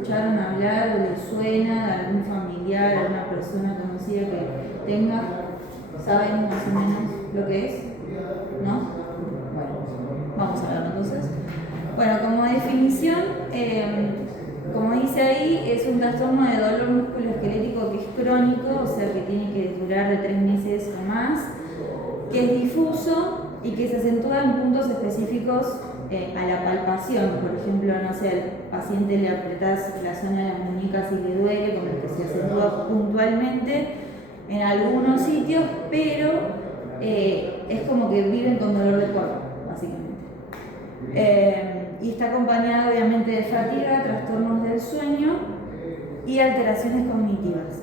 escucharon hablar o les suena de algún familiar, alguna persona conocida que tenga? ¿Saben más o menos lo que es? ¿No? Bueno, vamos a ver entonces. Bueno, como definición, como dice ahí, es un trastorno de dolor musculoesquelético que es crónico, o sea que tiene que durar de 3 meses o más, que es difuso y que se acentúa en puntos específicos a la palpación. Por ejemplo, no sé, al paciente le apretás la zona de las muñecas y le duele, como que se acentúa puntualmente en algunos sitios, pero es como que viven con dolor de cuerpo, básicamente. Y está acompañado obviamente de fatiga, trastornos del sueño y alteraciones cognitivas.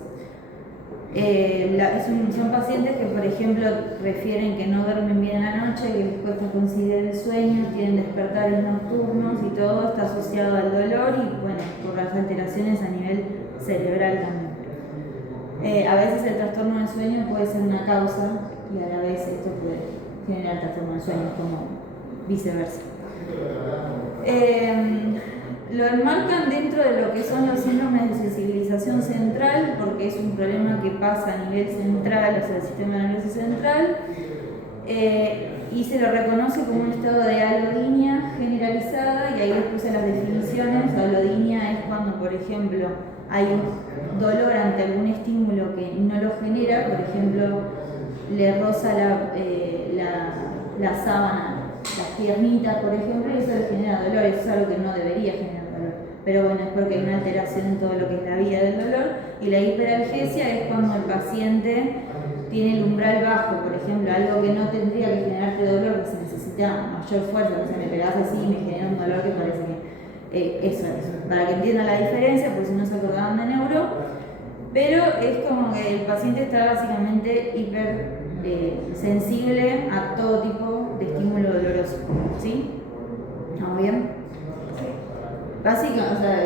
Son pacientes que, por ejemplo, refieren que no duermen bien a la noche, que les cuesta conciliar el sueño, tienen despertares nocturnos y todo está asociado al dolor y, bueno, por las alteraciones a nivel cerebral también. A veces el trastorno del sueño puede ser una causa y a la vez esto puede generar trastorno del sueño, como viceversa. Lo enmarcan dentro de lo que son los síndromes de sensibilización central, porque es un problema que pasa a nivel central, o sea, el sistema nervioso central, y se lo reconoce como un estado de alodinia generalizada, y ahí les puse las definiciones. Alodinia es cuando, por ejemplo, hay un dolor ante algún estímulo que no lo genera, por ejemplo, le roza la sábana, las piernitas, por ejemplo, y eso le genera dolor. Eso es algo que no debería generar dolor, pero bueno, es porque hay una alteración en todo lo que es la vía del dolor. Y la hiperalgesia es cuando el paciente tiene el umbral bajo, por ejemplo, algo que no tendría que generarte dolor, que se necesita mayor fuerza, no sé, me pegás así y me genera un dolor que parece que eso es, para que entiendan la diferencia, por si no se acordaban de neuro. Pero es como que el paciente está básicamente hiper sensible a todo tipo de estímulo doloroso, ¿sí? ¿Estamos bien? Básicamente, o sea,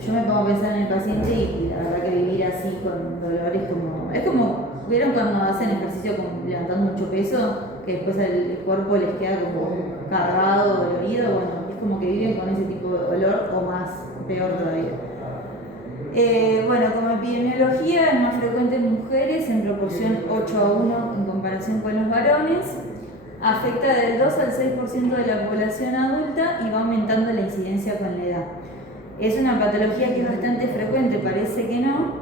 yo me pongo a pensar en el paciente y la verdad que vivir así con dolor es como, ¿vieron cuando hacen ejercicio levantando mucho peso? Que después el cuerpo les queda como cargado, dolorido. Bueno, es como que viven con ese tipo de dolor o más, peor todavía. Bueno, como epidemiología es más frecuente en mujeres en proporción 8:1 en comparación con los varones, afecta del 2 al 6% de la población adulta y va aumentando la incidencia con la edad. Es una patología que es bastante frecuente, parece que no,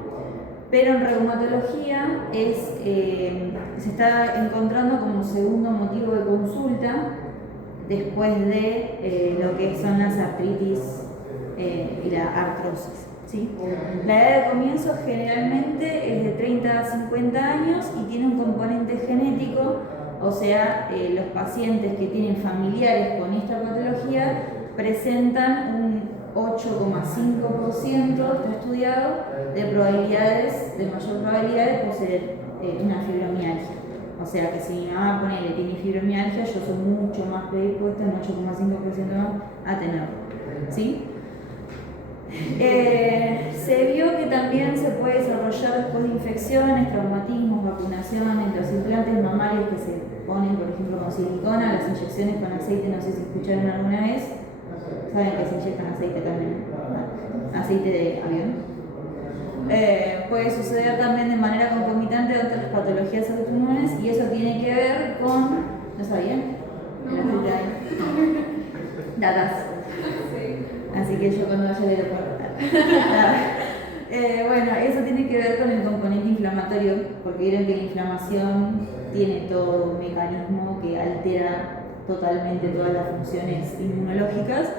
pero en reumatología se está encontrando como segundo motivo de consulta después de lo que son las artritis y la artrosis. ¿Sí? La edad de comienzo generalmente es de 30 a 50 años y tiene un componente genético, o sea, los pacientes que tienen familiares con esta patología presentan un 8,5%, está estudiado, de mayor probabilidad de poseer una fibromialgia. O sea que si mi mamá tiene fibromialgia, yo soy mucho más predispuesta, un 8,5% más, a tenerlo. ¿Sí? Se vio que también se puede desarrollar después de infecciones, traumatismos, vacunaciones, los implantes mamarios que se ponen, por ejemplo, con silicona, las inyecciones con aceite, no sé si escucharon alguna vez, saben que se inyectan aceite también, aceite de avión. Puede suceder también de manera concomitante de otras patologías autoinmunes y eso tiene que ver con, ¿no sabían? Datas. Así que yo cuando vaya le lo puedo bueno, eso tiene que ver con el componente inflamatorio, porque vieron que la inflamación tiene todo un mecanismo que altera totalmente todas las funciones inmunológicas.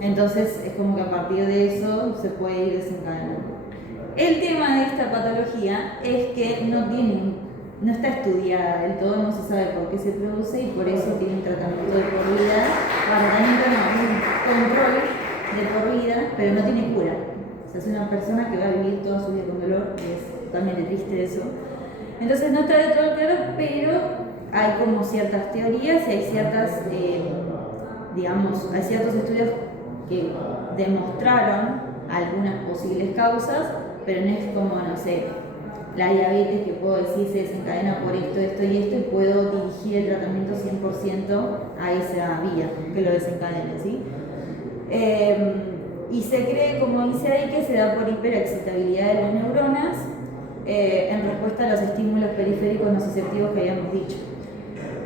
Entonces es como que a partir de eso se puede ir desencadenando. El tema de esta patología es que no está estudiada del todo, no se sabe por qué se produce y por eso tiene un tratamiento de por vida, un control de por vida, pero no tiene cura. O sea, es una persona que va a vivir toda su vida con dolor, y es totalmente triste eso. Entonces no está de todo claro, pero hay como ciertas teorías y hay ciertas, hay ciertos estudios que demostraron algunas posibles causas, pero no es como, no sé, la diabetes que puedo decir se desencadena por esto, esto y esto y puedo dirigir el tratamiento 100% a esa vía que lo desencadene, ¿sí? Y se cree, como dice ahí, que se da por hiperexcitabilidad de las neuronas en respuesta a los estímulos periféricos nociceptivos que habíamos dicho.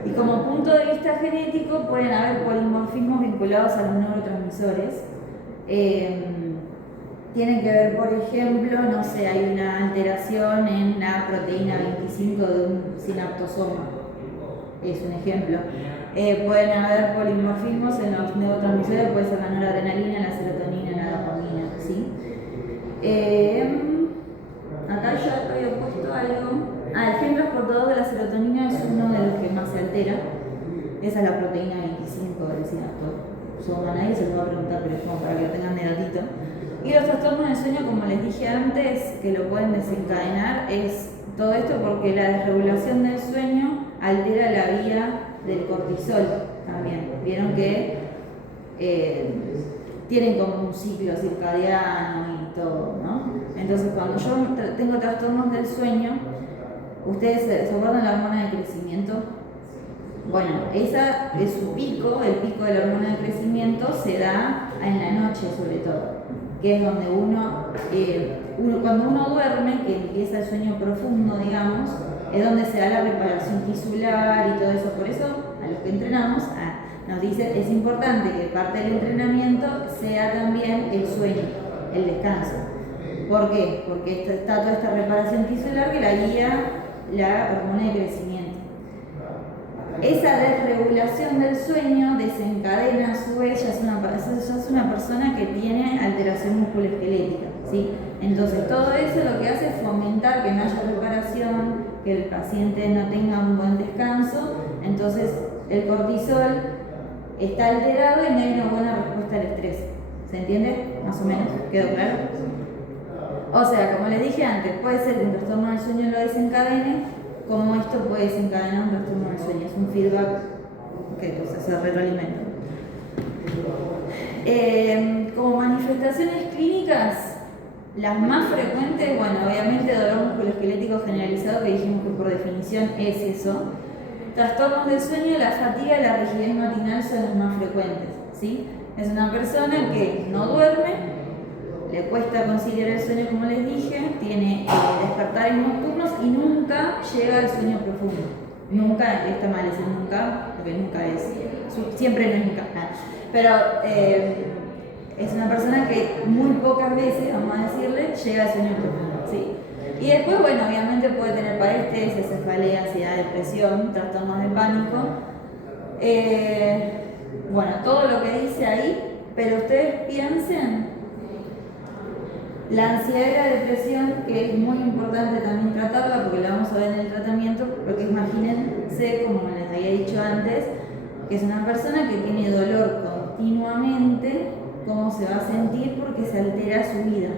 Y como punto de vista genético pueden haber polimorfismos vinculados a los neurotransmisores. Tienen que ver, por ejemplo, no sé, hay una alteración en la proteína 25 de un sinaptosoma. Es un ejemplo. Pueden haber polimorfismos en los neurotransmisores, puede ser la noradrenalina, la serotonina, la dopamina, ¿sí? Acá yo había puesto algo. El gen transportador de la serotonina es uno de los que más se altera. Esa es la proteína 25 del sinaptosoma. Nadie se lo va a preguntar, pero es como para que lo tengan de datito. Y los trastornos del sueño, como les dije antes, que lo pueden desencadenar, es todo esto porque la desregulación del sueño altera la vía del cortisol también. Vieron que tienen como un ciclo circadiano y todo, ¿no? Entonces, cuando yo tengo trastornos del sueño, ¿ustedes se acuerdan de la hormona de crecimiento? Bueno, esa es su pico, el pico de la hormona de crecimiento se da en la noche sobre todo, que es donde cuando uno duerme, que empieza el sueño profundo, digamos, es donde se da la reparación tisular y todo eso. Por eso, a los que entrenamos, nos dice, es importante que parte del entrenamiento sea también el sueño, el descanso. ¿Por qué? Porque está toda esta reparación tisular que la guía la hormona de crecimiento. Esa desregulación del sueño desencadena a su vez, ya es una persona que tiene alteración musculoesquelética, ¿sí? Entonces todo eso lo que hace es fomentar que no haya reparación, que el paciente no tenga un buen descanso. Entonces el cortisol está alterado y no hay una buena respuesta al estrés. ¿Se entiende? Más o menos, ¿quedó claro? O sea, como les dije antes, puede ser que un trastorno del sueño lo desencadene, como esto puede desencadenar un trastorno del sueño. Es un feedback que entonces se retroalimenta. Como manifestaciones clínicas, las más frecuentes, bueno, obviamente dolor musculoesquelético generalizado, que dijimos que por definición es eso. Trastornos del sueño, la fatiga y la rigidez matinal son los más frecuentes, ¿sí? Es una persona que no duerme, le cuesta conciliar el sueño, como les dije, tiene despertares nocturnos y nunca llega al sueño profundo. Nunca, está mal decir nunca, porque nunca es, siempre no es nunca. Pero es una persona que muy pocas veces, vamos a decirle, llega al sueño profundo, ¿sí? Y después, bueno, obviamente puede tener parestesia, cefalea, ansiedad, depresión, trastornos de pánico. Bueno, todo lo que dice ahí, pero ustedes piensen, la ansiedad y la depresión, que es muy importante también tratarla, porque la vamos a ver en el tratamiento, porque imagínense, como les había dicho antes, que es una persona que tiene dolor continuamente, cómo se va a sentir porque se altera su vida.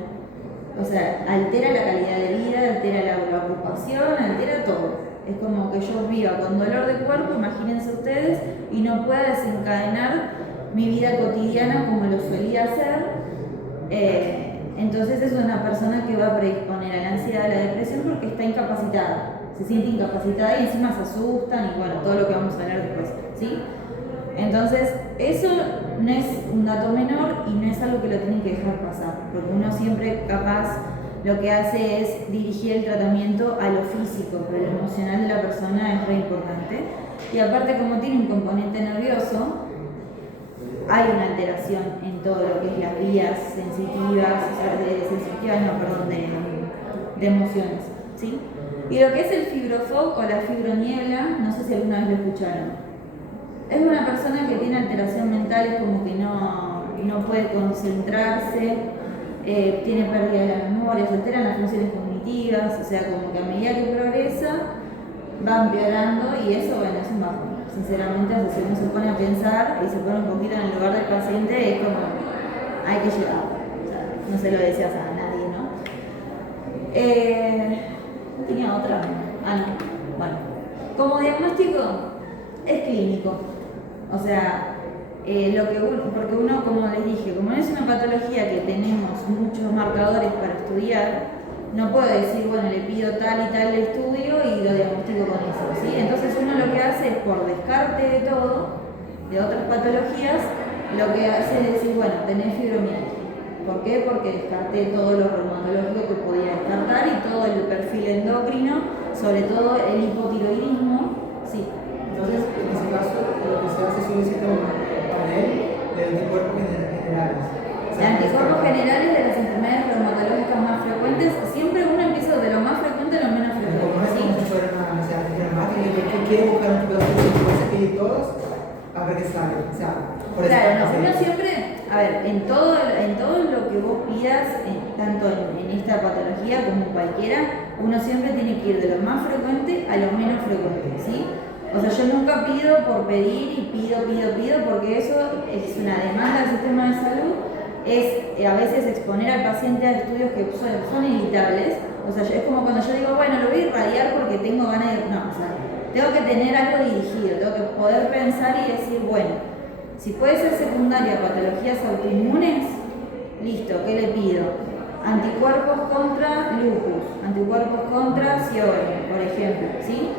O sea, altera la calidad de vida, altera la ocupación, altera todo. Es como que yo viva con dolor de cuerpo, imagínense ustedes, y no pueda desencadenar mi vida cotidiana como lo solía hacer. Entonces es una persona que va a predisponer a la ansiedad, a la depresión, porque está incapacitada. Se siente incapacitada y encima se asustan y bueno, todo lo que vamos a hablar después, ¿sí? Entonces, eso no es un dato menor y no es algo que lo tienen que dejar pasar, porque uno siempre capaz lo que hace es dirigir el tratamiento a lo físico, pero lo emocional de la persona es re importante. Y aparte, como tiene un componente nervioso, hay una alteración en todo lo que es las vías sensitivas, de emociones, ¿sí? Y lo que es el fibrofog o la fibroniebla, no sé si alguna vez lo escucharon. Es una persona que tiene alteración mental, es como que no puede concentrarse, tiene pérdida de la memoria, se alteran las funciones cognitivas, o sea, como que a medida que progresa va empeorando y eso, bueno, es un bajón. Sinceramente, si uno se pone a pensar y se pone un poquito en el lugar del paciente, es como, hay que llevarlo. O sea, no se lo decías a nadie, ¿no? Tenía otra. No. Bueno, como diagnóstico es clínico. O sea, porque uno, como les dije, como no es una patología que tenemos muchos marcadores para estudiar, no puedo decir, bueno, le pido tal y tal estudio y lo diagnostico con eso, ¿sí? Entonces uno lo que hace es, por descarte de todo, de otras patologías, lo que hace es decir, bueno, tenés fibromialgia. ¿Por qué? Porque descarté todo lo reumatológico que podía descartar y todo el perfil endocrino, sobre todo el hipotiroidismo. Sí. Entonces, en ese caso, lo que se hace es un panel de anticuerpos generales. De anticuerpos generales de las enfermedades reumatológicas más frecuentes, siempre uno empieza de lo más frecuente a lo menos frecuente. Como no es como si fuera una gramática, yo quiero buscar un tipo de cosas que pedir todos a ver qué sale. O sea, por claro, eso, no, uno siempre, a ver, en todo lo que vos pidas, tanto en esta patología como en cualquiera, uno siempre tiene que ir de lo más frecuente a lo menos frecuente, ¿sí? O sea, yo nunca pido por pedir y pido, porque eso es una demanda del sistema de salud, es a veces exponer al paciente a estudios que son evitables. O sea, es como cuando yo digo, bueno, lo voy a irradiar porque tengo ganas de... No, o sea, tengo que tener algo dirigido, tengo que poder pensar y decir, bueno, si puede ser secundaria a patologías autoinmunes, listo, ¿qué le pido? Anticuerpos contra lupus, anticuerpos contra Sjögren, por ejemplo, ¿sí?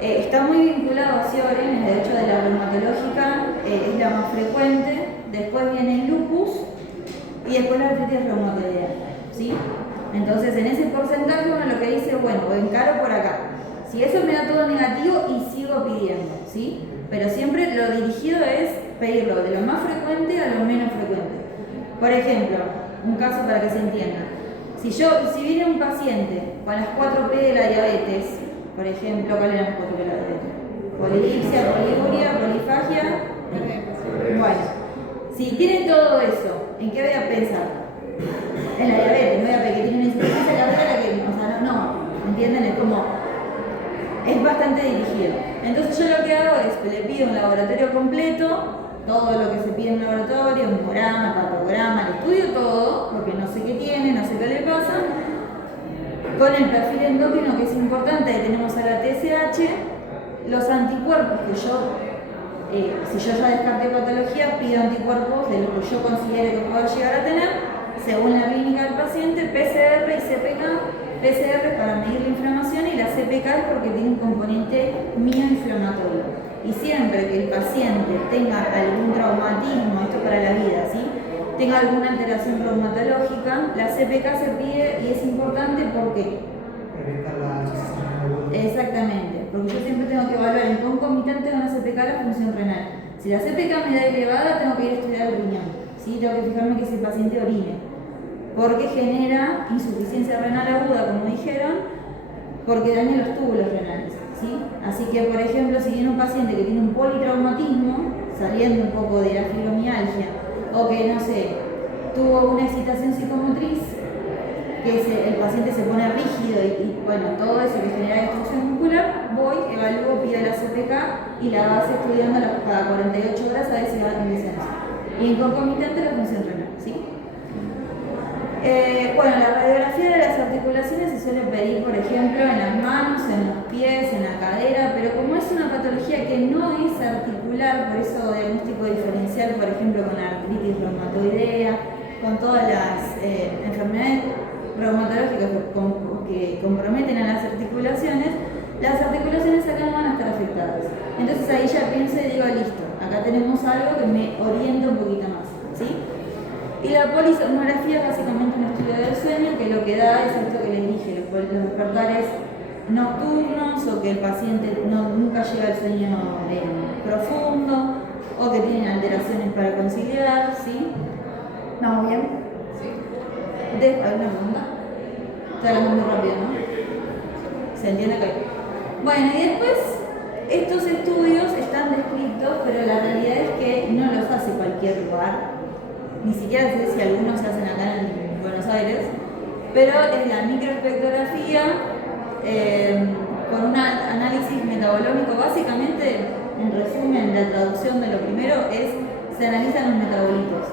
Está muy vinculado a Sjögren, de hecho de la reumatológica es la más frecuente, después viene el lupus y después la artritis reumatoidea, ¿sí? Entonces en ese porcentaje uno lo que dice, bueno, lo encaro por acá. Si eso me da todo negativo y sigo pidiendo, ¿sí? Pero siempre lo dirigido es pedirlo de lo más frecuente a lo menos frecuente. Por ejemplo, un caso para que se entienda. Si viene un paciente con las 4P de la diabetes, por ejemplo, ¿cuáles eran las 4P de la diabetes? Polidipsia, poliuria, polifagia. Bueno, si tiene todo eso, ¿en qué voy a pensar? En la diabetes, no voy a pensar que tiene una insuficiencia cardíaca que, o sea, no, ¿entienden? Es como, es bastante dirigido. Entonces yo lo que hago es, le pido un laboratorio completo, todo lo que se pide en un laboratorio, un hemograma, patograma, le estudio todo, porque no sé qué tiene, no sé qué le pasa, con el perfil endocrino que es importante, ahí tenemos a la TSH, los anticuerpos que yo, si yo ya descarté patología, pido anticuerpos de lo que yo considere que pueda llegar a tener, según la clínica del paciente, PCR y CPK. PCR es para medir la inflamación y la CPK es porque tiene un componente mioinflamatorio. Y siempre que el paciente tenga algún traumatismo, esto para la vida, ¿sí? Tenga alguna alteración reumatológica, la CPK se pide y es importante porque... Exactamente, porque yo siempre tengo que evaluar en concomitante con la CPK la función renal. Si la CPK me da elevada, tengo que ir a estudiar el riñón, ¿sí? Tengo que fijarme que ese paciente orine, porque genera insuficiencia renal aguda, como dijeron, porque daña los túbulos renales, ¿sí? Así que, por ejemplo, si viene un paciente que tiene un politraumatismo, saliendo un poco de la fibromialgia, o que, no sé, tuvo una excitación psicomotriz, que el paciente se pone rígido y bueno, todo eso que genera destrucción muscular, voy, evalúo, pido la CPK y la vas estudiando cada 48 horas a ver si va a tener descenso. Y en concomitante la función renal, ¿sí? Bueno, la radiografía de las articulaciones se suele pedir, por ejemplo, en las manos, en los pies, en la cadera, pero como es una patología que no es articular, por eso diagnóstico diferencial, por ejemplo, con la artritis reumatoidea, con todas las enfermedades reumatológicas que comprometen a las articulaciones acá no van a estar afectadas. Entonces ahí ya pienso y digo, listo, acá tenemos algo que me orienta un poquito más, ¿sí? Y la polisomnografía es básicamente un estudio del sueño que lo que da es esto que les dije, los despertares nocturnos o que el paciente nunca llega al sueño profundo o que tienen alteraciones para conciliar, ¿sí? ¿Vamos bien? Sí. ¿Alguna pregunta? Estoy hablando muy rápido, ¿no? ¿Se entiende acá? Bueno, y después estos estudios están descritos, pero la realidad es que no los hace cualquier lugar. Ni siquiera sé si algunos se hacen acá en Buenos Aires, pero es la microespectrografía con un análisis metabolómico. Básicamente, en resumen, la traducción de lo primero es, se analizan los metabolitos.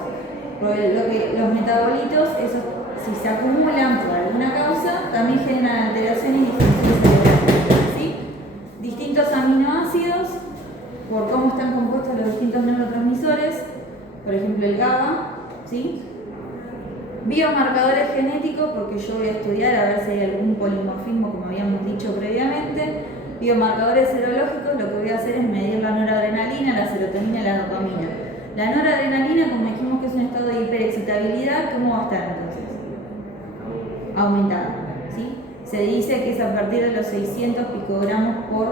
Porque los metabolitos, esos, si se acumulan por alguna causa, también generan alteraciones y disfunciones cerebrales, ¿sí? Distintos aminoácidos, por cómo están compuestos los distintos neurotransmisores, por ejemplo el GABA, ¿sí? Biomarcadores genéticos, porque yo voy a estudiar a ver si hay algún polimorfismo, como habíamos dicho previamente. Biomarcadores serológicos, lo que voy a hacer es medir la noradrenalina, la serotonina y la dopamina. La noradrenalina, como dijimos que es un estado de hiperexcitabilidad, movilidad, ¿cómo va a estar entonces? Aumentada, ¿sí? Se dice que es a partir de los 600 picogramos por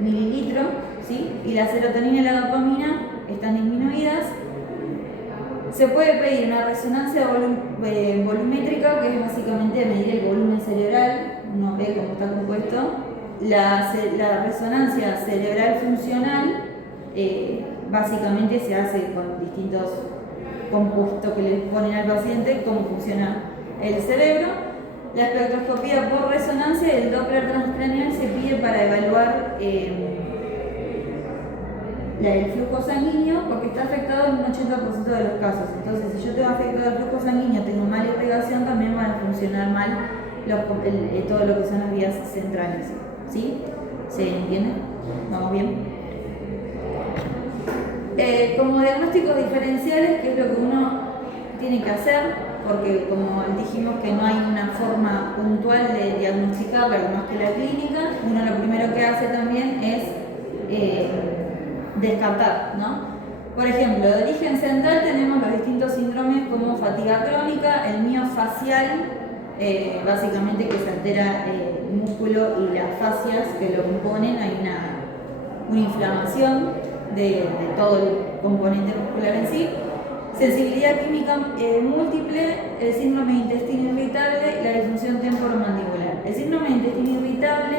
mililitro, ¿sí? Y la serotonina y la dopamina están disminuidas. Se puede pedir una resonancia volumétrica, que es básicamente medir el volumen cerebral, uno ve cómo está compuesto. La resonancia cerebral funcional básicamente se hace con distintos compuestos que le ponen al paciente, cómo funciona el cerebro. La espectroscopía por resonancia y el Doppler transcraneal se pide para evaluar el flujo sanguíneo, porque está afectado en un 80% de los casos. Entonces, si yo tengo afectado el flujo sanguíneo, tengo mala irrigación, también van a funcionar mal todo lo que son las vías centrales. ¿Sí? ¿Se entiende? ¿Vamos bien? Como diagnósticos diferenciales, ¿qué es lo que uno tiene que hacer? Porque como dijimos que no hay una forma puntual de diagnosticar, pero más que la clínica, uno lo primero que hace también es descartar, ¿no? Por ejemplo, de origen central tenemos los distintos síndromes como fatiga crónica, el miofascial, básicamente que se altera el músculo y las fascias que lo componen, hay una inflamación de todo el componente muscular en sí. Sensibilidad química múltiple, el síndrome de intestino irritable y la disfunción temporomandibular. El síndrome de intestino irritable,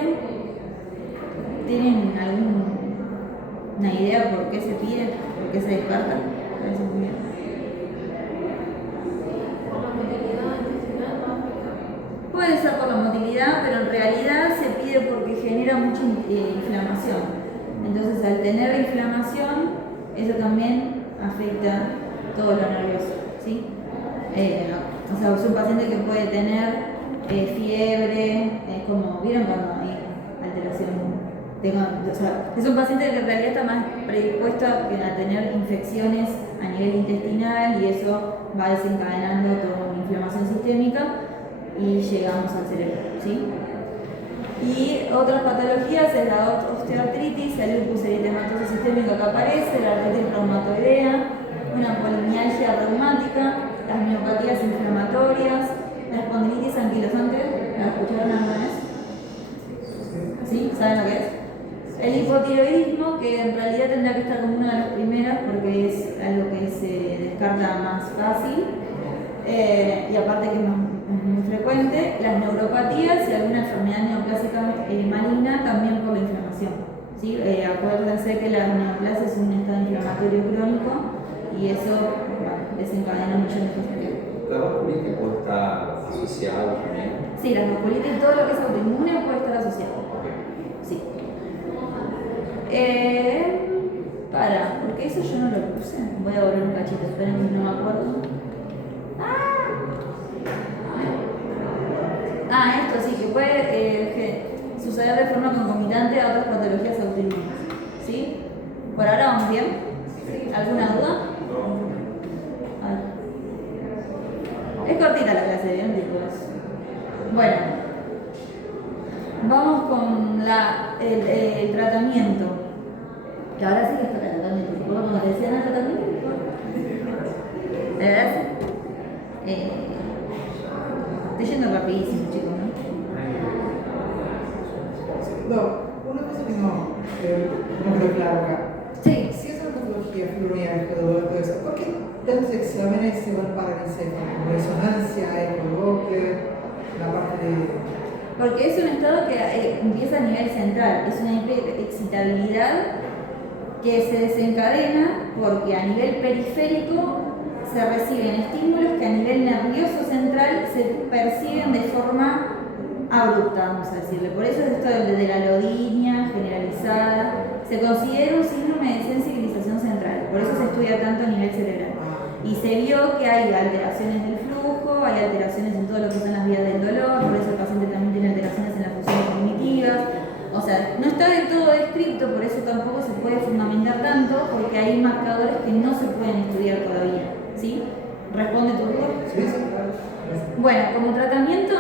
¿tienen alguna idea por qué se pide, por qué se descarta? Parece muy bien. Puede ser por la motilidad, pero en realidad se pide porque genera mucha inflamación. Entonces, al tener inflamación, eso también afecta todo lo nervioso, ¿sí? O sea, es un paciente que puede tener fiebre, como vieron cuando hay alteración. O sea, es un paciente que en realidad está más predispuesto a tener infecciones a nivel intestinal y eso va desencadenando toda una inflamación sistémica y llegamos al cerebro, ¿sí? Y otras patologías es la osteoartritis, el lupus eritematoso sistémico que aparece, la artritis reumatoidea, una polimialgia reumática, las miopatías inflamatorias, la espondilitis anquilosante. ¿La escucharon alguna vez? ¿Sí? ¿Saben lo que es? El hipotiroidismo, que en realidad tendrá que estar como una de las primeras porque es algo que se descarta más fácil y aparte que es muy frecuente. Las neuropatías y alguna enfermedad neoplásica maligna también por la inflamación, ¿sí? Acuérdense que la neoplasia es un estado inflamatorio crónico y eso desencadena millones de cosas. ¿La vasculitis puede estar asociada también? Sí, la vasculitis, todo lo que es autoinmune puede estar asociado. Sí. Porque eso yo no lo puse. Voy a borrar un cachito, esperen que no me acuerdo. Esto sí, que puede suceder de forma concomitante a otras patologías autoinmunes. ¿Sí? ¿Por ahora vamos bien? Sí. ¿Alguna duda? Es cortita la clase, bien, chicos. Bueno, vamos con el tratamiento. Que ahora sí que está el tratamiento. Como decían el tratamiento, ¿verdad? Estoy yendo rapidísimo, chicos, ¿no? No, una cosa que no quedó claro acá. Sí. Si es una patología fibromialgia, todo esto, ¿por qué tantos exámenes se van para el encéfalo? Resonancia, ecodoppler, la parte de... Porque es un estado que empieza a nivel central, es una excitabilidad que se desencadena porque a nivel periférico se reciben estímulos que a nivel nervioso central se perciben de forma abrupta, vamos a decirle. Por eso es esto de la lodinia generalizada. Se considera un síndrome de sensibilización central, por eso se estudia tanto a nivel cerebral. Y se vio que hay alteraciones del flujo, hay alteraciones en todo lo que son las vías del dolor, por eso el paciente también tiene alteraciones en las funciones cognitivas. O sea, no está del todo descrito, por eso tampoco se puede fundamentar tanto, porque hay marcadores que no se pueden estudiar todavía. ¿Sí? ¿Responde tu duda? Sí. Bueno, como tratamiento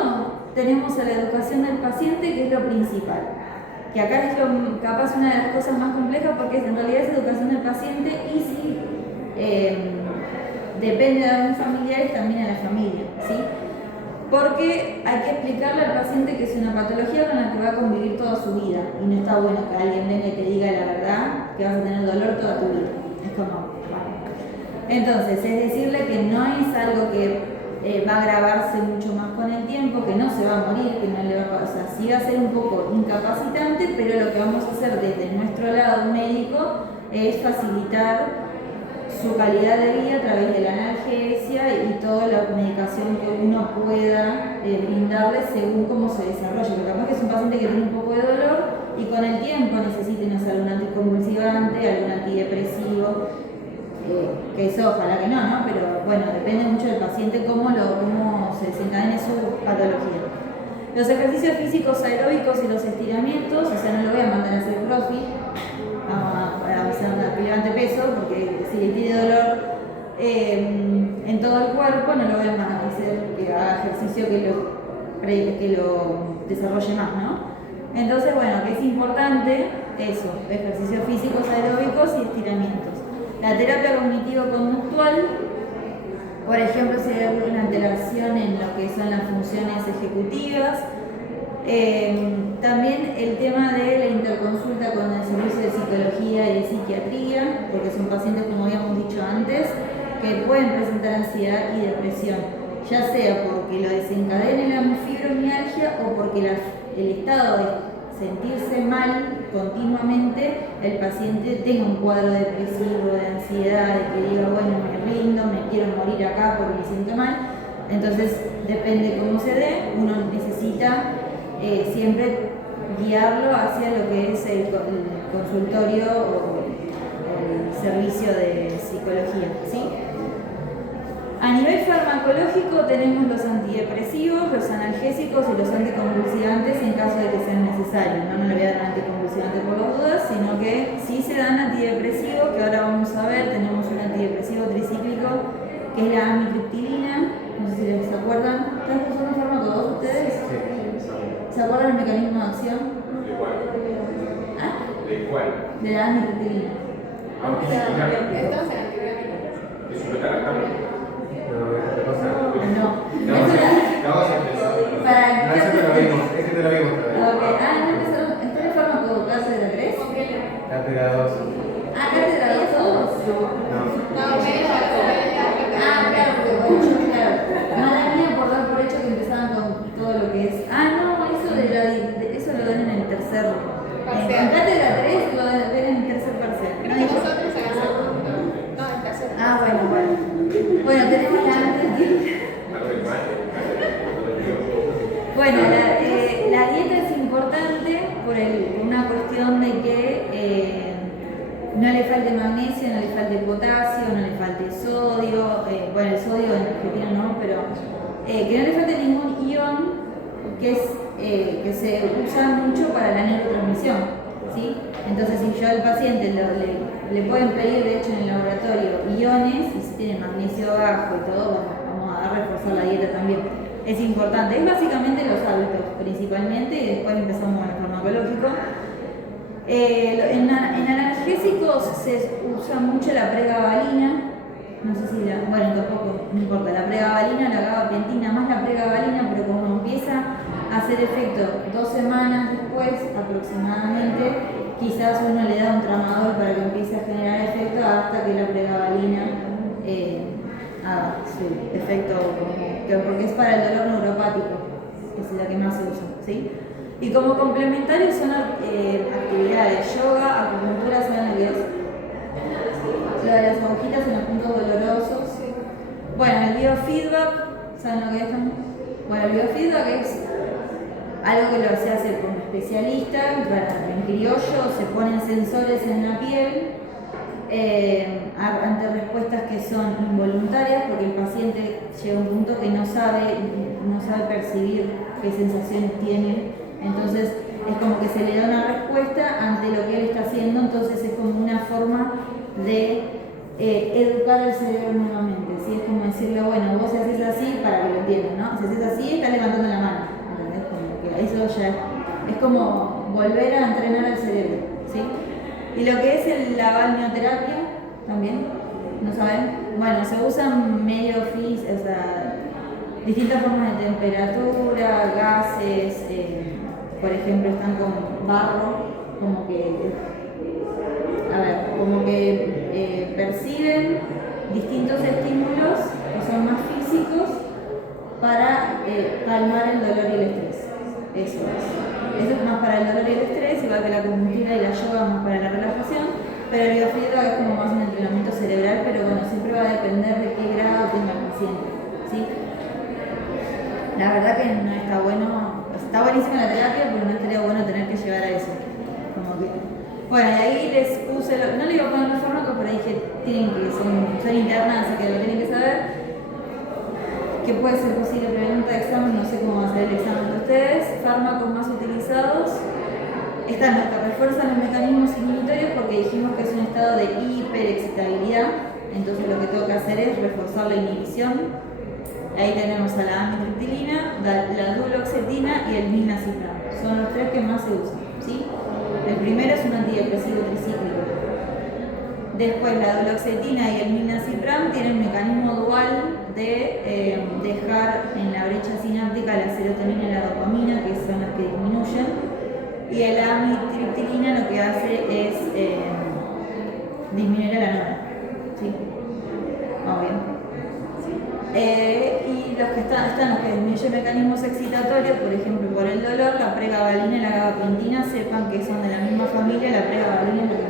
tenemos a la educación del paciente, que es lo principal. Que acá es capaz una de las cosas más complejas porque en realidad es educación del paciente y si depende de algunos familiares, también a la familia, ¿sí? Porque hay que explicarle al paciente que es una patología con la que va a convivir toda su vida y no está bueno que alguien venga y te diga la verdad que vas a tener dolor toda tu vida. Es como, bueno. Entonces, es decirle que no es algo que va a agravarse mucho más con el tiempo, que no se va a morir, que no le va a pasar. Sí va a ser un poco incapacitante, pero lo que vamos a hacer desde nuestro lado médico es facilitar su calidad de vida a través de la analgesia y toda la medicación que uno pueda brindarle según cómo se desarrolle. Porque capaz que es un paciente que tiene un poco de dolor y con el tiempo necesita algún anticonvulsivante, algún antidepresivo, que eso ojalá que no, pero bueno, depende mucho del paciente cómo se desencadene su patología. Los ejercicios físicos aeróbicos y los estiramientos, o sea, no lo voy a mandar a hacer crossfit, para hacer que levante peso, porque si tiene dolor en todo el cuerpo, no lo voy a mandar a hacer que haga ejercicio que lo desarrolle más, ¿no? Entonces, bueno, que es importante eso, ejercicios físicos aeróbicos y estiramientos. La terapia cognitivo-conductual, por ejemplo, si hay alguna alteración en lo que son las funciones ejecutivas. También el tema de la interconsulta con el servicio de psicología y de psiquiatría, porque son pacientes, como habíamos dicho antes, que pueden presentar ansiedad y depresión, ya sea porque lo desencadene la fibromialgia o porque el estado de sentirse mal continuamente, el paciente tenga un cuadro depresivo, de ansiedad, de que diga, bueno, me rindo, me quiero morir acá porque me siento mal. Entonces, depende cómo se dé, uno necesita siempre guiarlo hacia lo que es el consultorio o el servicio de psicología, ¿sí? A nivel farmacológico tenemos los antidepresivos, los analgésicos y los anticonvulsivantes en caso de que sean necesarios. No le voy a dar un anticonvulsivante por las dudas, sino que sí se dan antidepresivos, que ahora vamos a ver. Tenemos un antidepresivo tricíclico que es la amitriptilina. No sé si se acuerdan. ¿Están usando fármaco todos ustedes? ¿Se acuerdan el mecanismo de acción? ¿De cuál? ¿Ah? ¿De cuál? De la amitriptilina. Entonces, ¿Es un beta-lactam? No. Vamos a empezar. Para Ese te lo vimos otra vez. Okay. No empezaron. ¿Está en el fármaco cátedra 3? Cátedra 2. Cátedra 2 todos. No. Claro, porque bueno, yo, claro. Mala mía por dar por hecho que empezaban con todo lo que es. No, eso lo dan en el tercer. En cátedra 3 lo dan en el tercer parcial. Bueno, tenemos la Bueno, la dieta es importante por una cuestión de que no le falte magnesio, no le falte potasio, no le falte sodio, bueno, el sodio en Argentina no, pero que no le falte ningún ion que se usa mucho para la neurotransmisión, ¿sí? Entonces, si yo al paciente le pueden pedir, de hecho, en el laboratorio iones, y si tiene magnesio bajo y todo, vamos a reforzar la dieta también. Es importante, es básicamente los hábitos principalmente, y después empezamos con el farmacológico. En analgésicos se usa mucho la pregabalina, no sé si bueno, tampoco, no importa, la pregabalina, la gabapentina, más la pregabalina, pero como empieza a hacer efecto 2 semanas después aproximadamente, quizás uno le da un tramador para que empiece a generar efecto hasta que la pregabalina haga su efecto, porque es para el dolor neuropático, que es la que más se usa, ¿sí? Y como complementario son actividades, yoga, acupuntura, ¿saben lo que es? Lo de las agujitas en los puntos dolorosos. Bueno, el biofeedback, ¿saben lo que es? Bueno, el biofeedback es algo que se hace con un especialista, en criollo se ponen sensores en la piel ante respuestas que son involuntarias, porque el paciente llega a un punto que no sabe percibir qué sensaciones tiene, entonces es como que se le da una respuesta ante lo que él está haciendo, entonces es como una forma de educar al cerebro nuevamente, ¿sí? Es como decirle, bueno, vos haces así para que lo entiendan, ¿no? Si haces así, estás levantando la mano, ¿entendés? Como que eso ya es como volver a entrenar al cerebro, ¿sí? Y lo que es la balneoterapia, también, ¿no saben? bueno, se usan medio o sea, distintas formas de temperatura, gases, por ejemplo, están con barro, como que perciben distintos estímulos que son más físicos para calmar el dolor y el estrés. Eso es más para el dolor y el estrés, igual que la acupuntura y la yoga más para la relajación, pero el biofeedback es como más un entrenamiento cerebral, pero bueno, siempre va a depender de qué grado tenga el paciente, ¿sí? La verdad que no está bueno, está buenísima la terapia, pero no estaría bueno tener que llegar a eso. Como que, bueno, y ahí les puse, no le iba a poner los fármacos, pero dije, son internas, así que lo tienen que saber. Que puede ser posible pregunta de examen, no sé cómo va a ser el examen de ustedes. Fármacos más utilizados están los que refuerzan los mecanismos inhibitorios porque dijimos que es un estado de hiperexcitabilidad, entonces lo que tengo que hacer es reforzar la inhibición. Ahí tenemos a la amitriptilina, la duloxetina y el milnacipran. Son los tres que más se usan, ¿sí? El primero es un antidepresivo tricíclico. Después la duloxetina y el milnacipran tienen un mecanismo dual de dejar en la brecha sináptica la serotonina y la dopamina, que son las que disminuyen, y el amitriptilina lo que hace es disminuir a la nora. ¿Sí? Vamos bien. Y los que están los que disminuyen mecanismos excitatorios, por ejemplo por el dolor, la pregabalina y la gabapentina, sepan que son de la misma familia. La pregabalina es la que